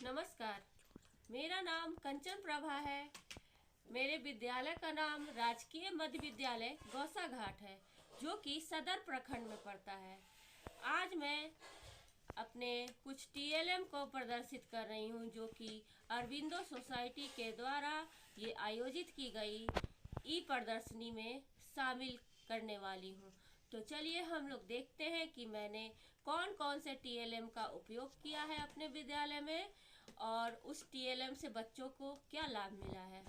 नमस्कार। मेरा नाम कंचन प्रभा है। मेरे विद्यालय का नाम राजकीय मध्य विद्यालय गौसा घाट है, जो कि सदर प्रखंड में पड़ता है। आज मैं अपने कुछ टीएलएम को प्रदर्शित कर रही हूँ, जो कि अरविंदो सोसाइटी के द्वारा ये आयोजित की गई ई प्रदर्शनी में शामिल करने वाली हूँ। तो चलिए हम लोग देखते हैं कि मैंने कौन कौन से टीएलएम का उपयोग किया है अपने विद्यालय में और उस टीएलएम से बच्चों को क्या लाभ मिला है।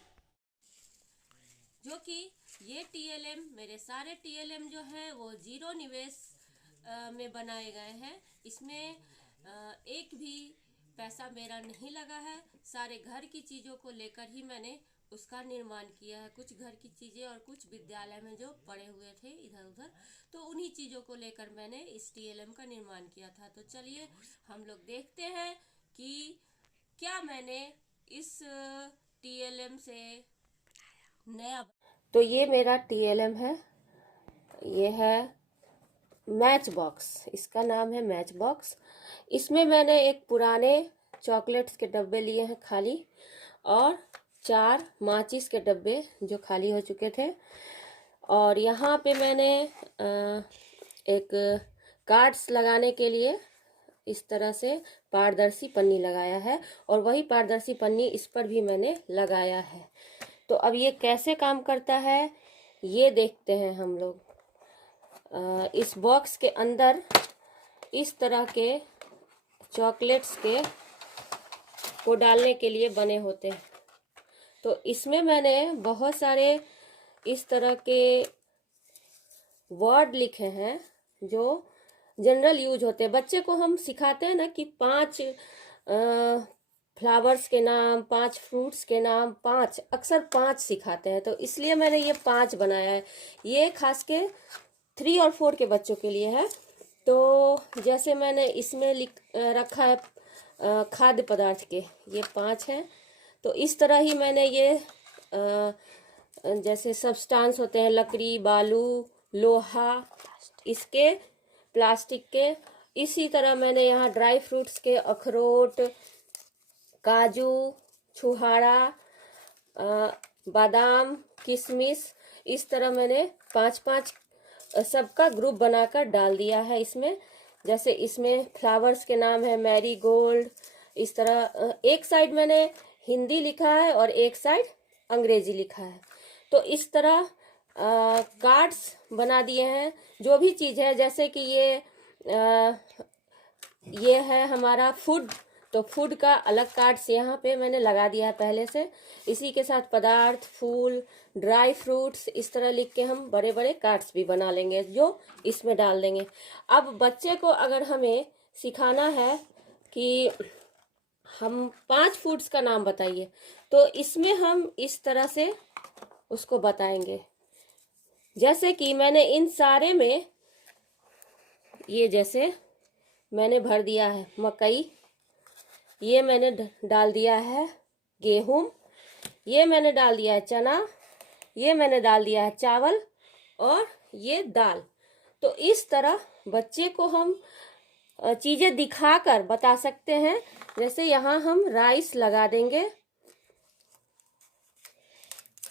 जो कि ये टीएलएम, मेरे सारे टीएलएम जो है वो जीरो निवेश में बनाए गए हैं। इसमें एक भी पैसा मेरा नहीं लगा है। सारे घर की चीज़ों को लेकर ही मैंने उसका निर्माण किया है। कुछ घर की चीज़ें और कुछ विद्यालय में जो पड़े हुए थे इधर उधर, तो उन्हीं चीज़ों को लेकर मैंने इस टीएलएम का निर्माण किया था। तो चलिए हम लोग देखते हैं कि क्या मैंने इस टीएलएम से नया। तो ये मेरा टीएलएम है, ये है मैच बॉक्स, इसका नाम है मैच बॉक्स। इसमें मैंने एक पुराने चॉकलेट्स के डब्बे लिए हैं खाली, और 4 माचिस के डब्बे जो खाली हो चुके थे। और यहाँ पे मैंने एक कार्ड्स लगाने के लिए इस तरह से पारदर्शी पन्नी लगाया है, और वही पारदर्शी पन्नी इस पर भी मैंने लगाया है। तो अब ये कैसे काम करता है ये देखते हैं हम लोग। इस बॉक्स के अंदर इस तरह के चॉकलेट्स के को डालने के लिए बने होते हैं। तो इसमें मैंने बहुत सारे इस तरह के वर्ड लिखे हैं जो जनरल यूज होते हैं। बच्चे को हम सिखाते हैं ना कि 5 फ्लावर्स के नाम, 5 फ्रूट्स के नाम, 5 अक्सर 5 सिखाते हैं। तो इसलिए मैंने ये 5 बनाया है। ये खास के 3 और 4 के बच्चों के लिए है। तो जैसे मैंने इसमें रखा है खाद्य पदार्थ के, ये 5 हैं। तो इस तरह ही मैंने ये जैसे सब्सटेंस होते हैं, लकड़ी, बालू, लोहा, इसके प्लास्टिक के, इसी तरह मैंने यहाँ ड्राई फ्रूट्स के अखरोट, काजू, छुहारा, बादाम, किशमिश, इस तरह मैंने 5-5 सबका ग्रुप बनाकर डाल दिया है इसमें। जैसे इसमें फ्लावर्स के नाम है मैरी गोल्ड। इस तरह एक साइड मैंने हिंदी लिखा है और एक साइड अंग्रेजी लिखा है। तो इस तरह कार्ड्स बना दिए हैं। जो भी चीज़ है, जैसे कि ये है हमारा फूड, तो फूड का अलग कार्ड्स यहाँ पे मैंने लगा दिया है पहले से। इसी के साथ पदार्थ, फूल, ड्राई फ्रूट्स, इस तरह लिख के हम बड़े बड़े कार्ड्स भी बना लेंगे जो इसमें डाल देंगे। अब बच्चे को अगर हमें सिखाना है कि हम 5 फूड्स का नाम बताइए, तो इसमें हम इस तरह से उसको बताएंगे। जैसे कि मैंने इन सारे में ये जैसे मैंने भर दिया है मकई, ये मैंने डाल दिया है गेहूं, ये मैंने डाल दिया है चना, ये मैंने डाल दिया है चावल, और ये दाल। तो इस तरह बच्चे को हम चीज़ें दिखाकर बता सकते हैं। जैसे यहाँ हम राइस लगा देंगे,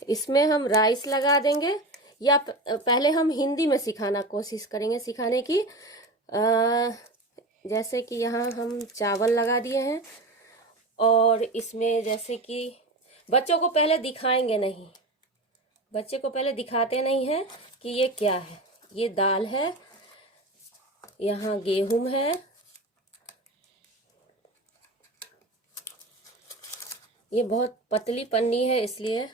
इसमें हम राइस लगा देंगे, या पहले हम हिंदी में सिखाना कोशिश करेंगे सिखाने की। जैसे कि यहाँ हम चावल लगा दिए हैं, और इसमें जैसे कि बच्चों को पहले दिखाएंगे नहीं, बच्चे को पहले दिखाते नहीं हैं कि ये क्या है। ये दाल है, यहाँ गेहूं है, ये बहुत पतली पन्नी है इसलिए।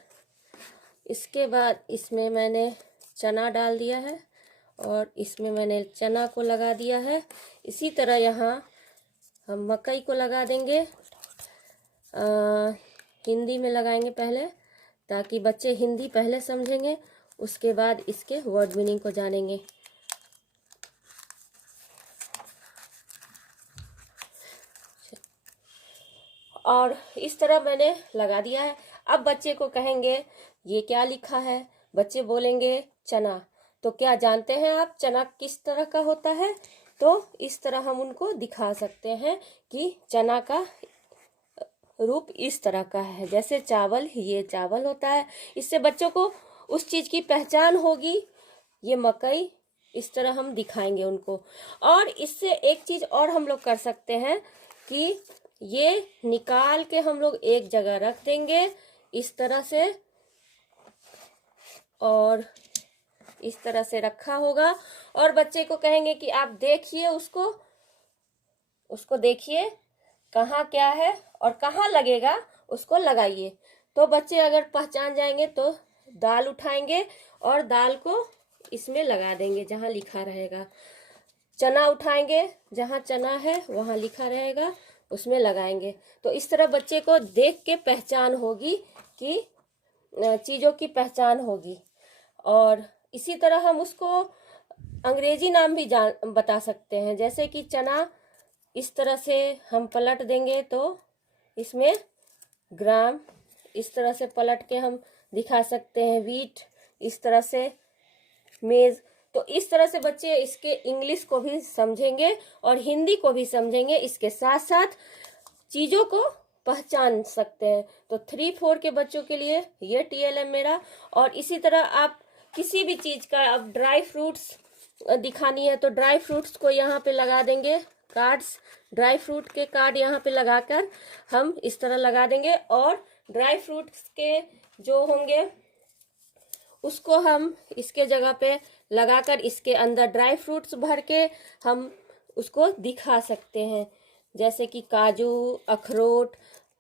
इसके बाद इसमें मैंने चना डाल दिया है, और इसमें मैंने चना को लगा दिया है। इसी तरह यहाँ हम मकई को लगा देंगे। हिंदी में लगाएंगे पहले, ताकि बच्चे हिंदी पहले समझेंगे, उसके बाद इसके वर्ड मीनिंग को जानेंगे। और इस तरह मैंने लगा दिया है। अब बच्चे को कहेंगे ये क्या लिखा है, बच्चे बोलेंगे चना। तो क्या जानते हैं आप चना किस तरह का होता है? तो इस तरह हम उनको दिखा सकते हैं कि चना का रूप इस तरह का है, जैसे चावल, ये चावल होता है। इससे बच्चों को उस चीज की पहचान होगी। ये मकई, इस तरह हम दिखाएंगे उनको। और इससे एक चीज और हम लोग कर सकते हैं कि ये निकाल के हम लोग एक जगह रख देंगे इस तरह से, और इस तरह से रखा होगा, और बच्चे को कहेंगे कि आप देखिए उसको देखिए कहाँ क्या है और कहाँ लगेगा, उसको लगाइए। तो बच्चे अगर पहचान जाएंगे तो दाल उठाएंगे और दाल को इसमें लगा देंगे जहाँ लिखा रहेगा। चना उठाएंगे, जहाँ चना है वहाँ लिखा रहेगा उसमें लगाएंगे। तो इस तरह बच्चे को देख के पहचान होगी कि चीज़ों की पहचान होगी। और इसी तरह हम उसको अंग्रेजी नाम भी बता सकते हैं, जैसे कि चना इस तरह से हम पलट देंगे तो इसमें ग्राम, इस तरह से पलट के हम दिखा सकते हैं वीट, इस तरह से मेज। तो इस तरह से बच्चे इसके इंग्लिश को भी समझेंगे और हिंदी को भी समझेंगे, इसके साथ साथ चीज़ों को पहचान सकते हैं। तो 3-4 के बच्चों के लिए ये TLM मेरा। और इसी तरह आप किसी भी चीज़ का, अब ड्राई फ्रूट्स दिखानी है तो ड्राई फ्रूट्स को यहाँ पे लगा देंगे कार्ड्स, ड्राई फ्रूट के कार्ड यहाँ पे लगाकर हम इस तरह लगा देंगे। और ड्राई फ्रूट्स के जो होंगे उसको हम इसके जगह पे लगाकर इसके अंदर ड्राई फ्रूट्स भर के हम उसको दिखा सकते हैं, जैसे कि काजू, अखरोट,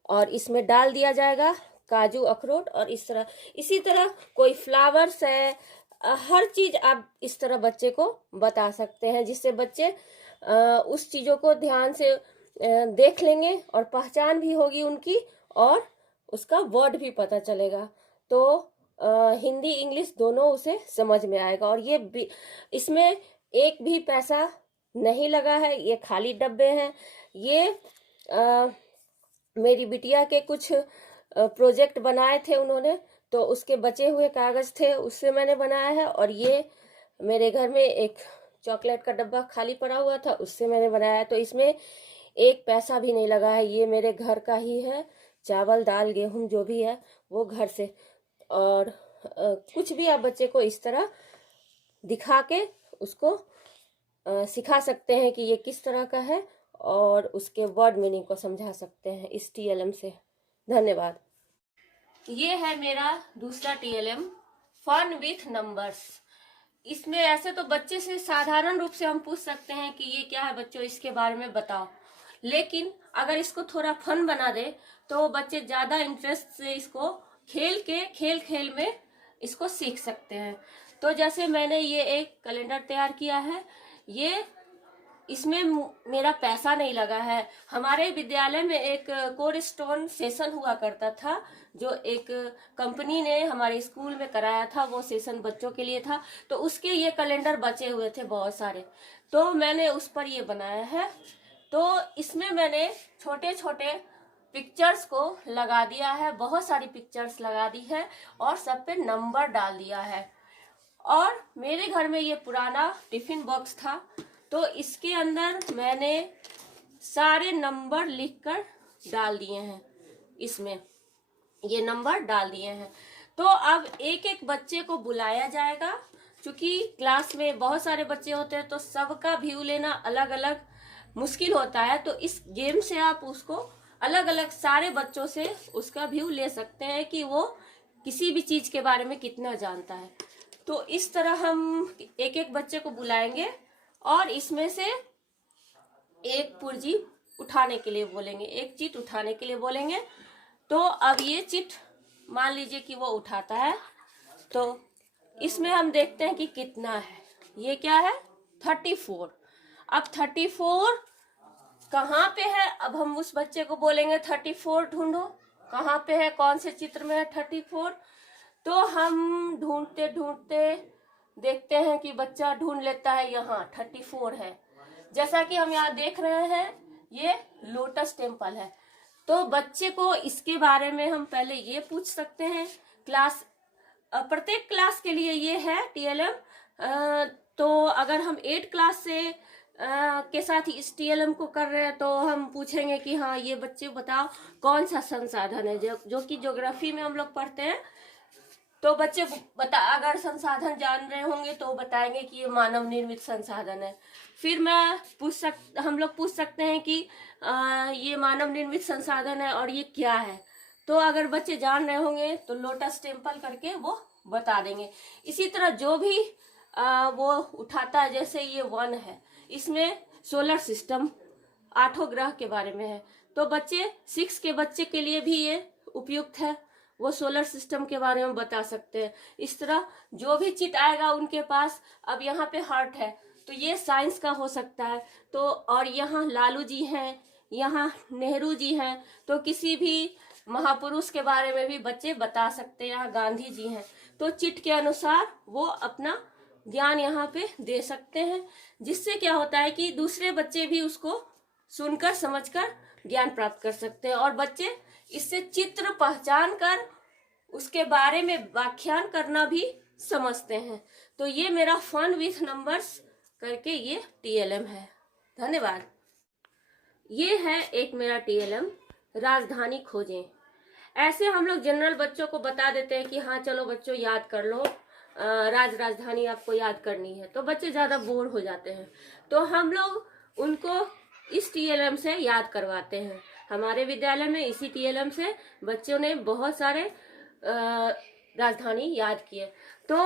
और इसमें डाल दिया जाएगा काजू, अखरोट, और इस तरह। इसी तरह कोई फ्लावर्स है, हर चीज आप इस तरह बच्चे को बता सकते हैं, जिससे बच्चे उस चीजों को ध्यान से देख लेंगे और पहचान भी होगी उनकी, और उसका वर्ड भी पता चलेगा। तो हिंदी इंग्लिश दोनों उसे समझ में आएगा। और ये इसमें एक भी पैसा नहीं लगा है, ये खाली डब्बे हैं। ये मेरी बिटिया के कुछ प्रोजेक्ट बनाए थे उन्होंने, तो उसके बचे हुए कागज थे उससे मैंने बनाया है। और ये मेरे घर में एक चॉकलेट का डब्बा खाली पड़ा हुआ था, उससे मैंने बनाया है। तो इसमें एक पैसा भी नहीं लगा है, ये मेरे घर का ही है। चावल, दाल, गेहूं जो भी है वो घर से। और कुछ भी आप बच्चे को इस तरह दिखा के उसको सिखा सकते हैं कि ये किस तरह का है, और उसके वर्ड मीनिंग को समझा सकते हैं इस TLM से। धन्यवाद। ये है मेरा दूसरा TLM, फन विथ नंबर्स। इसमें ऐसे तो बच्चे से साधारण रूप से हम पूछ सकते हैं कि ये क्या है बच्चों, इसके बारे में बताओ। लेकिन अगर इसको थोड़ा फन बना दे तो बच्चे ज्यादा इंटरेस्ट से इसको खेल में इसको सीख सकते हैं। तो जैसे मैंने ये एक कैलेंडर तैयार किया है, ये इसमें मेरा पैसा नहीं लगा है। हमारे विद्यालय में एक कोड स्टोन सेशन हुआ करता था, जो एक कंपनी ने हमारे स्कूल में कराया था। वो सेशन बच्चों के लिए था, तो उसके ये कैलेंडर बचे हुए थे बहुत सारे, तो मैंने उस पर ये बनाया है। तो इसमें मैंने छोटे छोटे पिक्चर्स को लगा दिया है, बहुत सारी पिक्चर्स लगा दी है, और सब पे नंबर डाल दिया है। और मेरे घर में ये पुराना टिफिन बॉक्स था, तो इसके अंदर मैंने सारे नंबर लिखकर डाल दिए हैं, इसमें ये नंबर डाल दिए हैं। तो अब एक एक बच्चे को बुलाया जाएगा, क्योंकि क्लास में बहुत सारे बच्चे होते हैं तो सबका व्यू लेना अलग अलग मुश्किल होता है। तो इस गेम से आप उसको अलग अलग सारे बच्चों से उसका व्यू ले सकते हैं कि वो किसी भी चीज के बारे में कितना जानता है। तो इस तरह हम एक एक बच्चे को बुलाएंगे और इसमें से एक पुर्जी उठाने के लिए बोलेंगे, एक चिट उठाने के लिए बोलेंगे। तो अब ये चिट मान लीजिए कि वो उठाता है, तो इसमें हम देखते हैं कि कितना है। ये क्या है? 34। अब 34 कहाँ पे है? अब हम उस बच्चे को बोलेंगे 34 ढूंढो, कहाँ पे है, कौन से चित्र में है 34। तो हम ढूंढते ढूंढते देखते हैं कि बच्चा ढूंढ लेता है, यहाँ 34 है। जैसा कि हम यहाँ देख रहे हैं, ये लोटस टेम्पल है। तो बच्चे को इसके बारे में हम पहले ये पूछ सकते हैं। प्रत्येक क्लास के लिए ये है TLM। तो अगर हम 8 क्लास से के साथ इस टीएलएम को कर रहे हैं, तो हम पूछेंगे कि हाँ ये बच्चे बताओ कौन सा संसाधन है, जो कि ज्योग्राफी में हम लोग पढ़ते हैं। तो बच्चे बता, अगर संसाधन जान रहे होंगे तो बताएंगे कि ये मानव निर्मित संसाधन है। फिर हम लोग पूछ सकते हैं कि ये मानव निर्मित संसाधन है और ये क्या है। तो अगर बच्चे जान रहे होंगे तो लोटस टेम्पल करके वो बता देंगे। इसी तरह जो भी वो उठाता है, जैसे ये 1 है, इसमें सोलर सिस्टम 8 ग्रह के बारे में है, तो बच्चे 6 के बच्चे के लिए भी ये उपयुक्त है, वो सोलर सिस्टम के बारे में बता सकते हैं। इस तरह जो भी चिट आएगा उनके पास, अब यहाँ पे हार्ट है तो ये साइंस का हो सकता है, तो और यहाँ लालू जी हैं, यहाँ नेहरू जी हैं, तो किसी भी महापुरुष के बारे में भी बच्चे बता सकते हैं। यहाँ गांधी जी हैं, तो चिट के अनुसार वो अपना ज्ञान यहाँ पे दे सकते हैं, जिससे क्या होता है कि दूसरे बच्चे भी उसको सुनकर समझकर ज्ञान प्राप्त कर सकते हैं, और बच्चे इससे चित्र पहचान कर उसके बारे में व्याख्यान करना भी समझते हैं। तो ये मेरा फन विथ नंबर्स करके ये टीएलएम है। धन्यवाद। ये है एक मेरा टीएलएम, राजधानी खोजें। ऐसे हम लोग जनरल बच्चों को बता देते हैं कि हाँ चलो बच्चों याद कर लो, राजधानी आपको याद करनी है, तो बच्चे ज़्यादा बोर हो जाते हैं, तो हम लोग उनको इस टीएलएम से याद करवाते हैं। हमारे विद्यालय में इसी टीएलएम से बच्चों ने बहुत सारे राजधानी याद किए। तो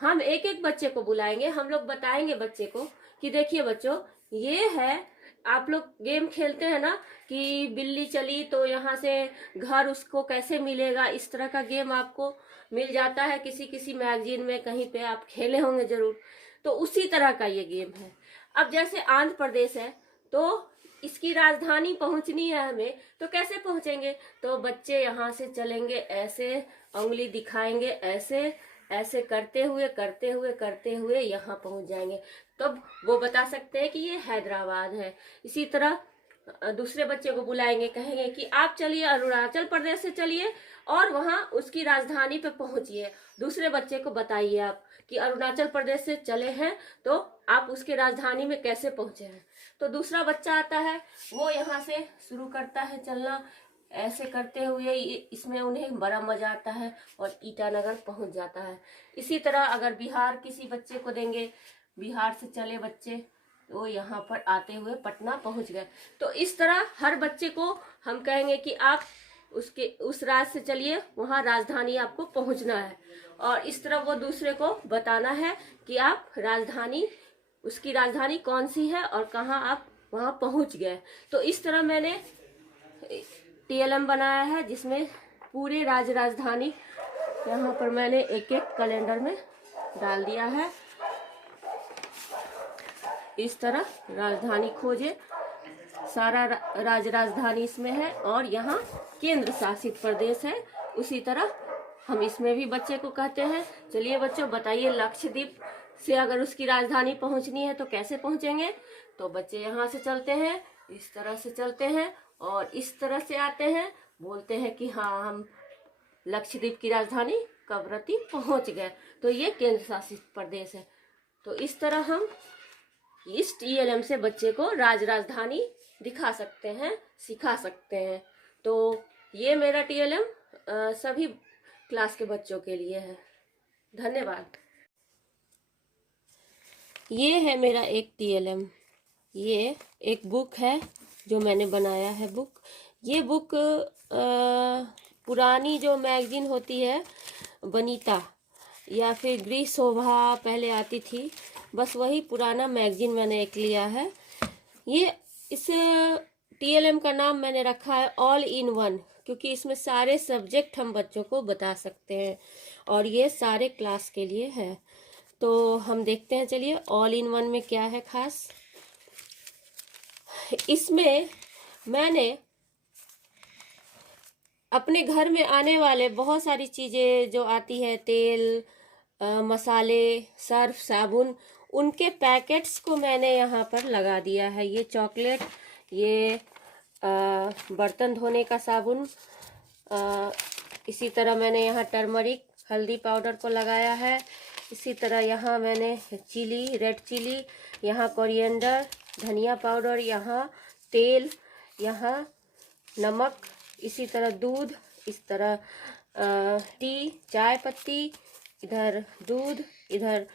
हम एक एक बच्चे को बुलाएंगे, हम लोग बताएंगे बच्चे को कि देखिए बच्चों, ये है, आप लोग गेम खेलते हैं ना कि बिल्ली चली तो यहाँ से घर उसको कैसे मिलेगा, इस तरह का गेम आपको मिल जाता है किसी किसी मैगजीन में, कहीं पे आप खेले होंगे जरूर। तो उसी तरह का ये गेम है। अब जैसे आंध्र प्रदेश है, तो इसकी राजधानी पहुंचनी है हमें, तो कैसे पहुंचेंगे? तो बच्चे यहाँ से चलेंगे, ऐसे उंगली दिखाएंगे, ऐसे ऐसे करते हुए यहाँ पहुंच जाएंगे, तब वो बता सकते हैं कि ये हैदराबाद है। इसी तरह दूसरे बच्चे को बुलाएंगे, कहेंगे कि आप चलिए अरुणाचल प्रदेश से चलिए और वहां उसकी राजधानी पे पहुंचिए। दूसरे बच्चे को बताइए आप कि अरुणाचल प्रदेश से चले हैं तो आप उसकी राजधानी में कैसे पहुंचे हैं। तो दूसरा बच्चा आता है, वो यहाँ से शुरू करता है चलना, ऐसे करते हुए इसमें उन्हें बड़ा मजा आता है और ईटानगर पहुंच जाता है। इसी तरह अगर बिहार किसी बच्चे को देंगे, बिहार से चले बच्चे तो यहाँ पर आते हुए पटना पहुंच गए। तो इस तरह हर बच्चे को हम कहेंगे कि आप उस राज्य से चलिए, वहाँ राजधानी आपको पहुंचना है, और इस तरह वो दूसरे को बताना है कि आप उसकी राजधानी कौन सी है और कहाँ आप वहाँ पहुंच गए। तो इस तरह मैंने टीएलएम बनाया है, जिसमें पूरे राजधानी यहाँ पर मैंने एक एक कैलेंडर में डाल दिया है। इस तरह राजधानी खोजे, सारा राजधानी इसमें है, और यहाँ केंद्र शासित प्रदेश है। उसी तरह हम इसमें भी बच्चे को कहते हैं, चलिए बच्चों बताइए लक्षद्वीप से अगर उसकी राजधानी पहुंचनी है तो कैसे पहुंचेंगे। तो बच्चे यहाँ से चलते हैं, इस तरह से चलते हैं और इस तरह से आते हैं, बोलते हैं कि हाँ हम लक्षद्वीप की राजधानी कवरत्ती पहुंच गए, तो ये केंद्र शासित प्रदेश है। तो इस तरह हम इस टीएलएम से बच्चे को राजधानी दिखा सकते हैं, सिखा सकते हैं। तो ये मेरा टीएलएम सभी क्लास के बच्चों के लिए है। धन्यवाद। ये है मेरा एक टीएलएम, ये एक बुक है जो मैंने बनाया है बुक। ये बुक पुरानी जो मैगजीन होती है वनिता या फिर गृह शोभा पहले आती थी, बस वही पुराना मैगजीन मैंने एक लिया है। ये इस टीएलएम का नाम मैंने रखा है ऑल इन वन, क्योंकि इसमें सारे सब्जेक्ट हम बच्चों को बता सकते हैं और ये सारे क्लास के लिए है। तो हम देखते हैं, चलिए ऑल इन वन में क्या है खास। इसमें मैंने अपने घर में आने वाले बहुत सारी चीज़ें जो आती है, तेल, मसाले, सर्फ, साबुन, उनके पैकेट्स को मैंने यहाँ पर लगा दिया है। ये चॉकलेट, ये बर्तन धोने का साबुन, इसी तरह मैंने यहाँ टर्मरिक हल्दी पाउडर को लगाया है। इसी तरह यहाँ मैंने चिली, रेड चिली, यहाँ कोरिएंडर, धनिया पाउडर, यहाँ तेल, यहाँ नमक, इसी तरह दूध, इस तरह टी, चाय पत्ती, इधर दूध, इधर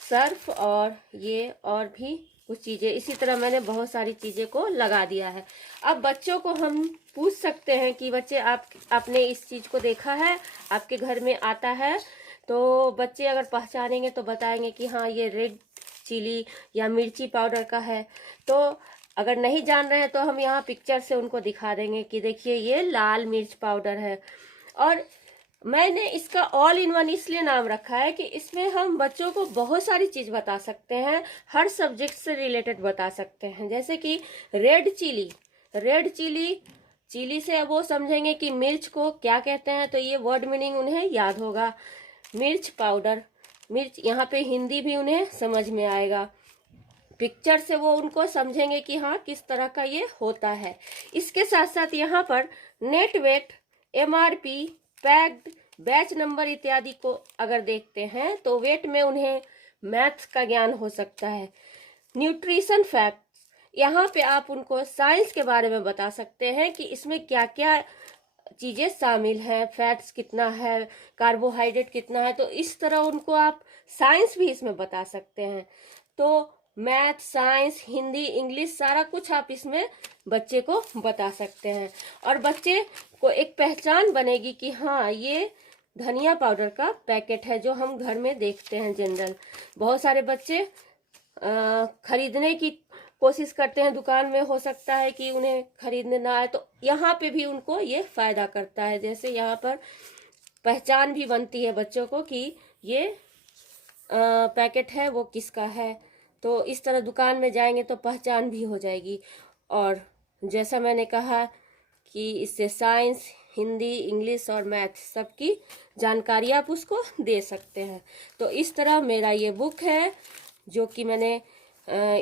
सर्फ, और ये और भी कुछ चीज़ें। इसी तरह मैंने बहुत सारी चीज़ें को लगा दिया है। अब बच्चों को हम पूछ सकते हैं कि बच्चे आपने इस चीज़ को देखा है, आपके घर में आता है? तो बच्चे अगर पहचानेंगे तो बताएंगे कि हाँ ये रेड चिली या मिर्ची पाउडर का है। तो अगर नहीं जान रहे हैं तो हम यहाँ पिक्चर से उनको दिखा देंगे कि देखिए ये लाल मिर्च पाउडर है। और मैंने इसका ऑल इन वन इसलिए नाम रखा है कि इसमें हम बच्चों को बहुत सारी चीज़ बता सकते हैं, हर सब्जेक्ट से रिलेटेड बता सकते हैं। जैसे कि रेड चिली से वो समझेंगे कि मिर्च को क्या कहते हैं, तो ये वर्ड मीनिंग उन्हें याद होगा। मिर्च पाउडर, मिर्च यहाँ पे हिंदी भी उन्हें समझ में आएगा। पिक्चर से वो उनको समझेंगे कि हाँ किस तरह का ये होता है। इसके साथ साथ यहाँ पर net weight, MRP, packed, batch number इत्यादि को अगर देखते हैं तो वेट में उन्हें मैथ्स का ज्ञान हो सकता है। न्यूट्रिशन फैक्ट्स, यहाँ पे आप उनको साइंस के बारे में बता सकते हैं कि इसमें क्या क्या चीज़ें शामिल हैं, फैट्स कितना है, कार्बोहाइड्रेट कितना है। तो इस तरह उनको आप साइंस भी इसमें बता सकते हैं। तो मैथ, साइंस, हिंदी, इंग्लिश सारा कुछ आप इसमें बच्चे को बता सकते हैं। और बच्चे को एक पहचान बनेगी कि हाँ ये धनिया पाउडर का पैकेट है जो हम घर में देखते हैं जनरल। बहुत सारे बच्चे खरीदने की कोशिश करते हैं दुकान में, हो सकता है कि उन्हें खरीदने ना आए, तो यहाँ पे भी उनको ये फायदा करता है। जैसे यहाँ पर पहचान भी बनती है बच्चों को कि ये पैकेट है वो किसका है। तो इस तरह दुकान में जाएंगे तो पहचान भी हो जाएगी। और जैसा मैंने कहा कि इससे साइंस, हिंदी, इंग्लिश और मैथ सबकी जानकारी आप उसको दे सकते हैं। तो इस तरह मेरा ये बुक है जो कि मैंने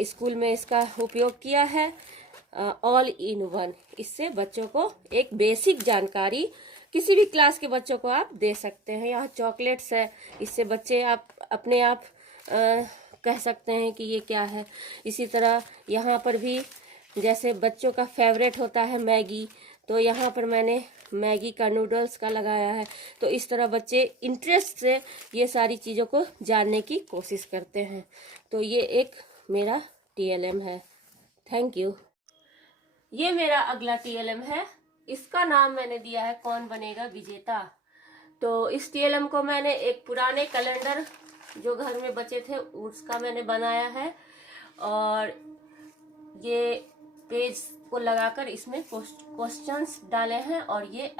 स्कूल में इसका उपयोग किया है, ऑल इन वन। इससे बच्चों को एक बेसिक जानकारी किसी भी क्लास के बच्चों को आप दे सकते हैं। यहाँ चॉकलेट्स है, इससे बच्चे आप अपने आप कह सकते हैं कि ये क्या है। इसी तरह यहाँ पर भी जैसे बच्चों का फेवरेट होता है मैगी, तो यहाँ पर मैंने मैगी का, नूडल्स का लगाया है। तो इस तरह बच्चे इंटरेस्ट से ये सारी चीज़ों को जानने की कोशिश करते हैं। तो ये एक मेरा TLM है। Thank you. ये मेरा अगला TLM है, इसका नाम मैंने दिया है कौन बनेगा विजेता। तो इस TLM को मैंने एक पुराने कैलेंडर जो घर में बचे थे उसका मैंने बनाया है, और ये पेज को लगाकर इसमें क्वेश्चंस डाले हैं, और ये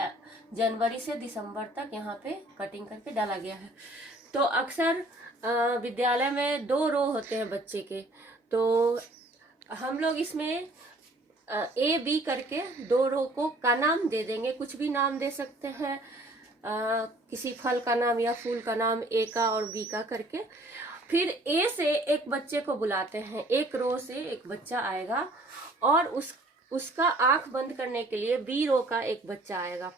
जनवरी से दिसंबर तक यहाँ पे कटिंग करके डाला गया है। तो अक्सर विद्यालय में 2 रो होते हैं बच्चे के, तो हम लोग इसमें A, B करके 2 रो को का नाम दे देंगे। कुछ भी नाम दे सकते हैं, किसी फल का नाम या फूल का नाम, A का और B का करके। फिर A से एक बच्चे को बुलाते हैं, एक रो से एक बच्चा आएगा, और उसका आंख बंद करने के लिए B रो का एक बच्चा आएगा।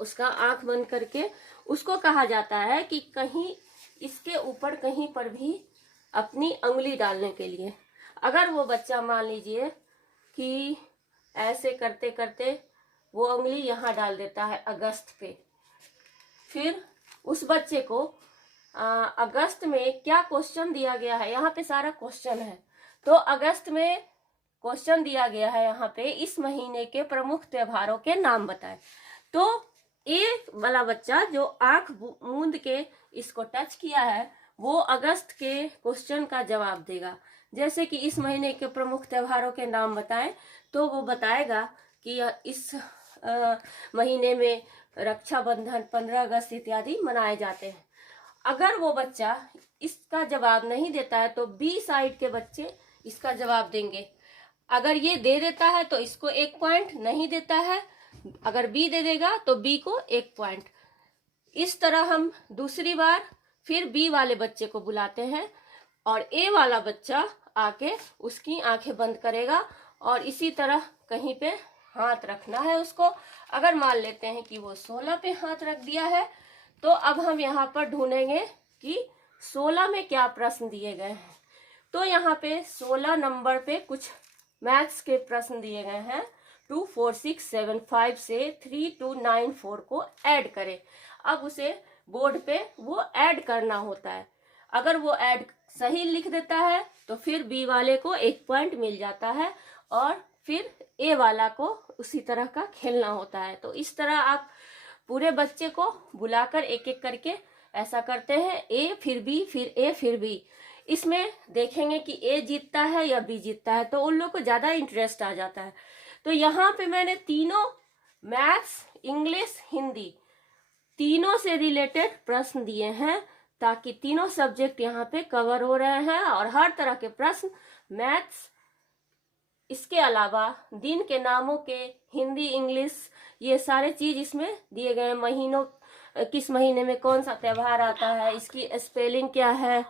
उसका आंख बंद करके उसको कहा जाता है कि कहीं इसके ऊपर कहीं पर भी अपनी उंगली डालने के लिए। अगर वो बच्चा मान लीजिए कि ऐसे करते करते वो उंगली यहाँ डाल देता है अगस्त पे, फिर उस बच्चे को अगस्त में क्या क्वेश्चन दिया गया है, यहाँ पे सारा क्वेश्चन है। तो अगस्त में क्वेश्चन दिया गया है यहाँ पे, इस महीने के प्रमुख त्योहारों के नाम बताएं। तो एक वाला बच्चा जो आंख मूंद के इसको टच किया है वो अगस्त के क्वेश्चन का जवाब देगा। जैसे कि इस महीने के प्रमुख त्योहारों के नाम बताएं, तो वो बताएगा कि इस महीने में रक्षाबंधन, 15 अगस्त इत्यादि मनाए जाते हैं। अगर वो बच्चा इसका जवाब नहीं देता है तो B साइड के बच्चे इसका जवाब देंगे। अगर ये दे देता है तो इसको 1 पॉइंट, नहीं देता है अगर B दे देगा तो B को 1 पॉइंट। इस तरह हम दूसरी बार फिर B वाले बच्चे को बुलाते हैं, और A वाला बच्चा आके उसकी आंखें बंद करेगा, और इसी तरह कहीं पे हाथ रखना है उसको। अगर मान लेते हैं कि वो 16 पे हाथ रख दिया है, तो अब हम यहाँ पर ढूंढेंगे कि 16 में क्या प्रश्न दिए गए हैं। तो यहाँ पे 16 नंबर पे कुछ मैथ्स के प्रश्न दिए गए हैं। 24675 से 3294 को ऐड करें। अब उसे बोर्ड पे वो ऐड करना होता है। अगर वो ऐड सही लिख देता है तो फिर बी वाले को 1 पॉइंट मिल जाता है और फिर ए वाला को उसी तरह का खेलना होता है। तो इस तरह आप पूरे बच्चे को बुलाकर एक एक करके ऐसा करते हैं, ए फिर बी फिर ए फिर बी। इसमें देखेंगे कि ए जीतता है या बी जीतता है, तो उन लोग को ज्यादा इंटरेस्ट आ जाता है। तो यहाँ पे मैंने तीनों मैथ्स, इंग्लिश, हिंदी तीनों से रिलेटेड प्रश्न दिए हैं ताकि तीनों सब्जेक्ट यहाँ पे कवर हो रहे हैं और हर तरह के प्रश्न मैथ्स, इसके अलावा दिन के नामों के, हिंदी, इंग्लिश, ये सारे चीज इसमें दिए गए हैं। महीनों, किस महीने में कौन सा त्योहार आता है, इसकी स्पेलिंग क्या है,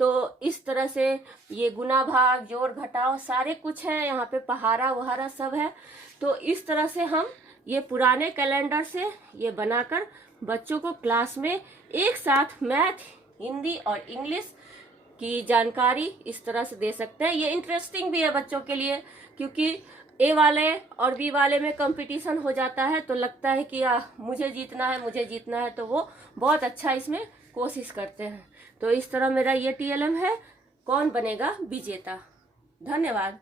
तो इस तरह से ये गुना भाग, जोड़ घटाव सारे कुछ है। यहाँ पे पहाड़ा वहारा सब है। तो इस तरह से हम ये पुराने कैलेंडर से ये बनाकर बच्चों को क्लास में एक साथ मैथ, हिंदी और इंग्लिश की जानकारी इस तरह से दे सकते हैं। ये इंटरेस्टिंग भी है बच्चों के लिए, क्योंकि ए वाले और बी वाले में कंपटीशन हो जाता है तो लगता है कि मुझे जीतना है, मुझे जीतना है, तो वो बहुत अच्छा इसमें कोशिश करते हैं। तो इस तरह मेरा ये टीएलएम है, कौन बनेगा विजेता। धन्यवाद।